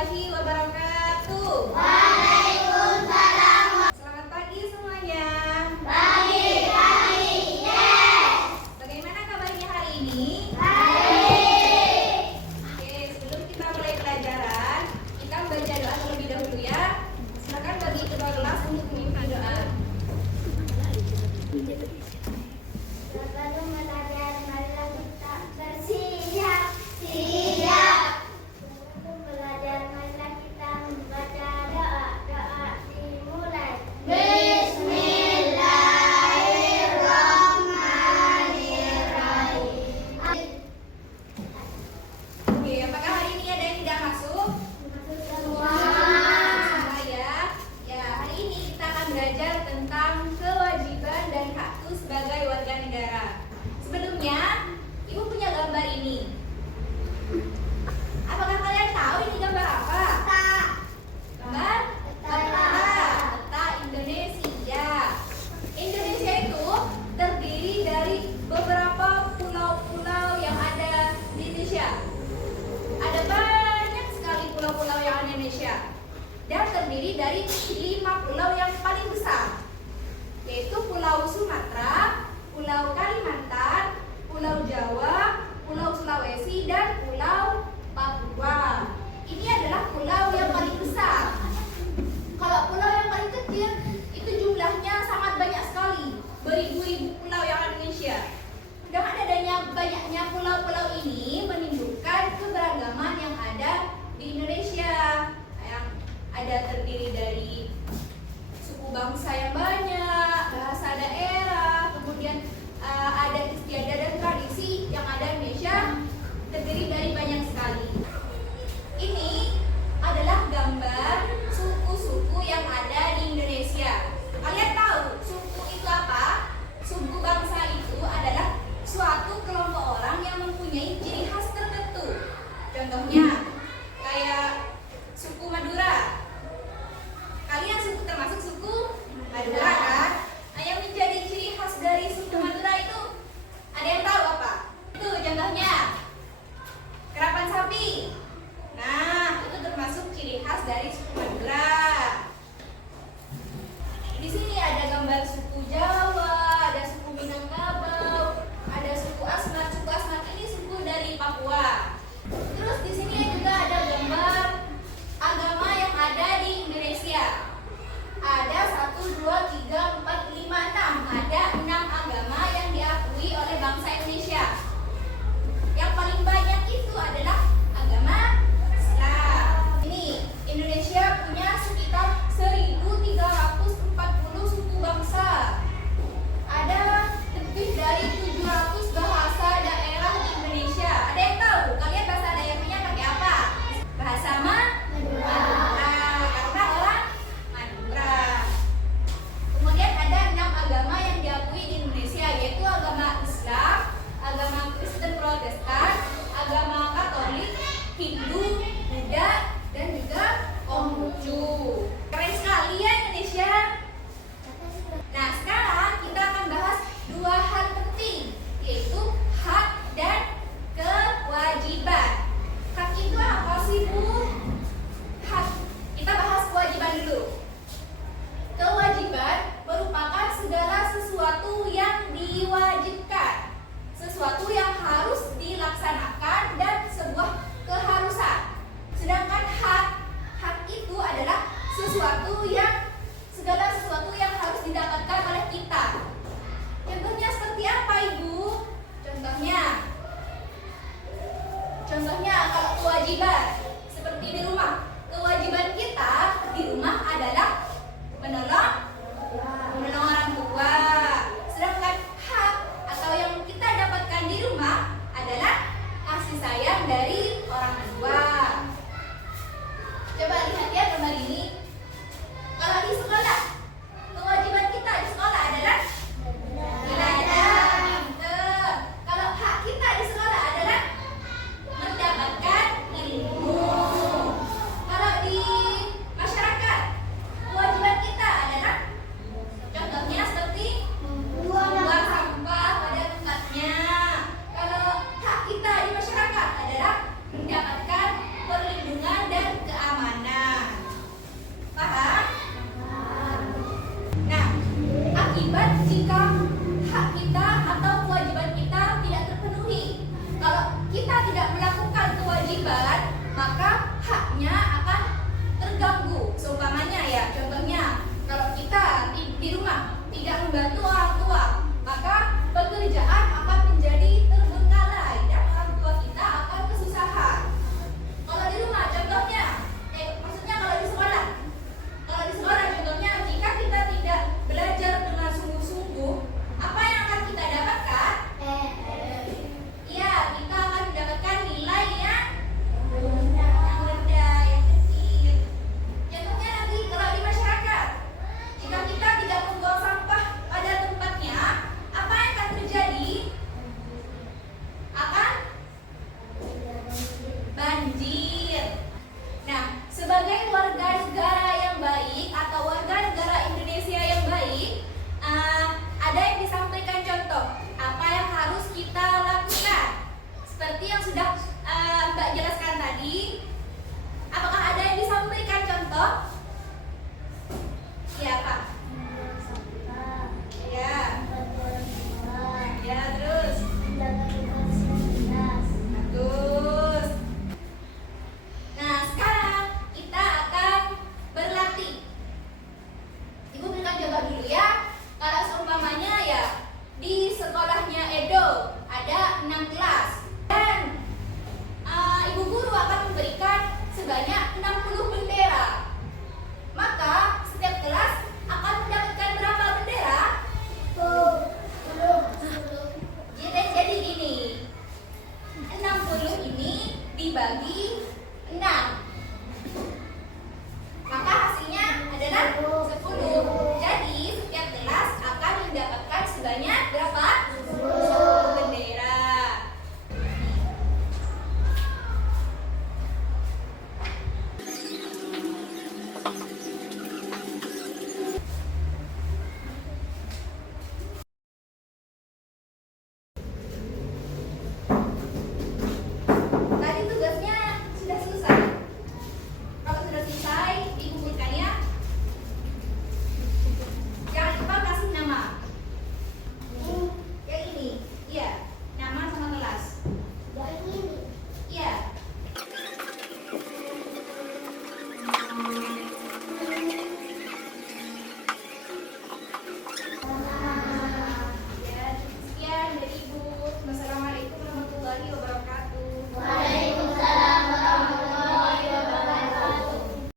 warahmatullahi wabarakatuh. Waalaikumsalam. Selamat pagi semuanya. Pagi, yes. Bagaimana kabarnya hari ini? Baik. Oke, sebelum kita mulai pelajaran, kita membaca doa terlebih dahulu ya. Silakan bagi ketua kelas untuk memimpin doa. Sebelum belajar, marilah kita bersiap. Siap. Sebelum belajar, marilah kita membaca doa. Doa dimulai. Bismillahirrahmanirrahim. Oke, apakah hari ini ada yang tidak masuk? Semua. Semua ya. Ya, hari ini kita akan belajar tentang kewajiban dan hakku sebagai warga negara. Sebelumnya, Ibu punya gambar ini. Apakah kalian tahu ini gambar apa? Gambar peta Indonesia. Indonesia itu terdiri dari beberapa pulau-pulau yang ada di Indonesia. Ada banyak sekali pulau-pulau yang ada di Indonesia. Dan terdiri dari 5 pulau yang paling besar, yaitu Pulau Sumatera, Pulau Kalimantan, Pulau Jawa, Pulau Sulawesi, dan Pulau Papua. Ini adalah pulau yang paling besar. Kalau pulau yang paling kecil, itu jumlahnya sangat banyak sekali, beribu-ribu pulau yang ada di Indonesia. Dengan adanya banyaknya pulau-pulau ini menimbulkan keberagaman yang ada di Indonesia, yang ada terdiri dari suku bangsa yang banyak, bahasa daerah, kemudian adat istiadat dan tradisi yang ada di Indonesia terdiri dari banyak sekali. Ini adalah gambar suku-suku yang ada di Indonesia. Kalian tahu suku itu apa? Suku bangsa itu adalah suatu kelompok orang yang mempunyai ciri khas tertentu. Contohnya kayak suku Madura. Kalian termasuk suku Madura kan? Nah, yang menjadi ciri khas dari suku Madura itu ada yang tahu apa? Itu contohnya kerapan sapi. Nah, itu termasuk ciri khas dari suku Madura. Di sini ada gambar suku Jawa, ada suku Minangkabau, ada suku Asmat. Suku Asmat ini suku dari Papua. Terus di sini juga ada gambar agama yang ada di Indonesia. Ada 1, 2, 3, 4, 5, 6. Ada 6 agama yang diakui oleh bangsa Indonesia. Yang paling banyak itu adalah agama Islam. Ini Indonesia punya sekitar 1.340 suku bangsa. Ada lebih dari 700 bahasa daerah di Indonesia. Ada yang tahu? Kalian bahasa daerahnya pakai apa? Bahasa Madura. Karena orang Madura. Kemudian ada 6 agama yang diakui di Indonesia, yaitu agama Islam, agama Kristen Protestan, agama Katolik, Hindu, Buddha, dan juga Konghucu. Keren sekali ya Indonesia. Nah, sekarang kita akan bahas 2 hal penting, yaitu hak dan kewajiban. Hak itu apa sih, Bu? Hak. Kita bahas kewajiban dulu. Kewajiban merupakan segala sesuatu yang diwajibkan, sesuatu yang harus dilaksanakan dan sebuah keharusan. Sedangkan hak itu adalah segala sesuatu yang harus didapatkan oleh kita. Contohnya seperti apa, Ibu? Contohnya kalau kewajiban seperti di rumah. Kewajiban kita di rumah adalah menolong orang tua. Sedangkan hak atau yang kita dapatkan di rumah adalah kasih sayang dari orang tua. Coba lihat ya gambar ini. Kalau di sekolah, kewajiban kita di sekolah adalah belajar, pinter. Kalau hak kita di sekolah adalah mendapatkan ilmu. Kalau di masyarakat, kewajiban kita adalah 6. Maka hasilnya adalah